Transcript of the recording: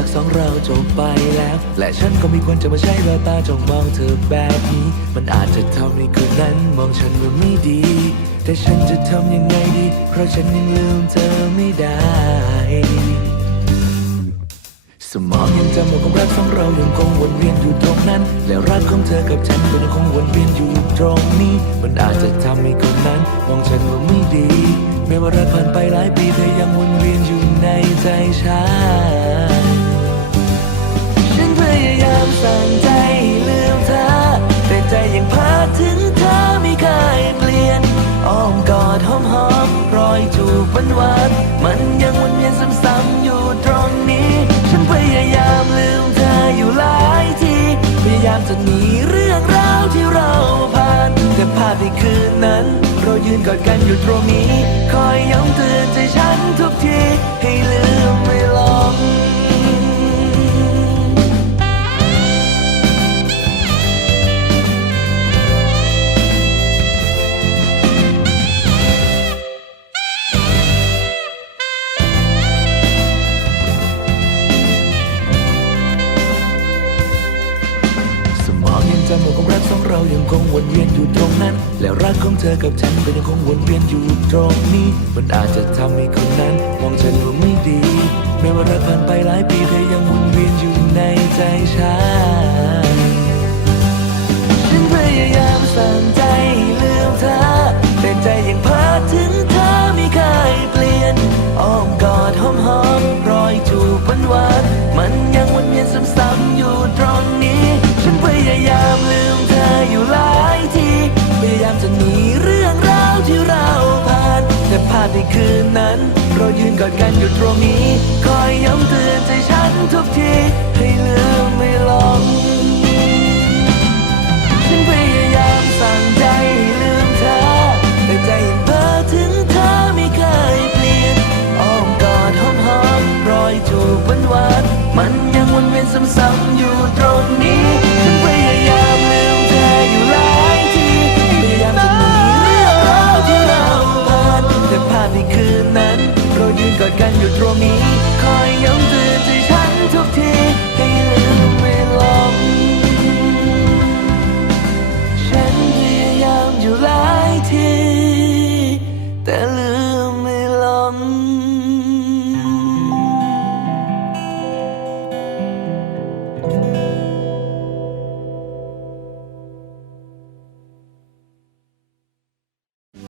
รักสองเราจบไปแล้ว และฉันก็ไมีควรจะมาใช้แววตาจ้องมองเธอแบบนี้ มันอาจจะทำให้คนนั้นมองฉันว่าไม่ดี แต่ฉันจะทำยังไงดี เพราะฉันยังลืมเธอไม่ได้ สมองยังจำว่าความรักของเรายังคงวนเวียนอยู่ตรงนั้น และรักของเธอกับฉันก็ยังคงวนเวียนอยู่ตรงนี้ มันอาจจะทำให้คนนั้นมองฉันว่าไม่ดี ไม่ว่ารักผ่านไปหลายปีเธอยังวนเวียนอยู่ในใจฉันามสั่งใจลืมเธอ แต่ใจยังพาถึงเธอไม่เคยเปลี่ยน อ้อมกอดหอมหอมรอยจูบวานวานมันยังวนเวียนซ้ำๆอยู่ตรงนี้ ฉันพยายามลืมเธออยู่หลายที พยายามจะหนีเรื่องราวที่เราผ่าน แต่ภาพในคืนนั้น เรายืนกอดกันอยู่ตรงนี้ คอยย้ำเตือนใจฉันทุกที จำว่าความรักของเรายังคงวนเวียนอยู่ตรงนั้น และรักของเธอกับฉันก็ยังคงวนเวียนอยู่ตรงนี้ มันอาจจะทำให้คนนั้น มองฉันว่าไม่ดีไม่ว่ารักผ่านไปหลายปี ในคืนนั้น เรายืนกอดกันอยู่ตรงนี้ คอยย้ำเตือนใจฉันทุกที ให้ลืมไม่ล นี้ คอยย้ำเตือนใจฉันทุกทีให้ลืม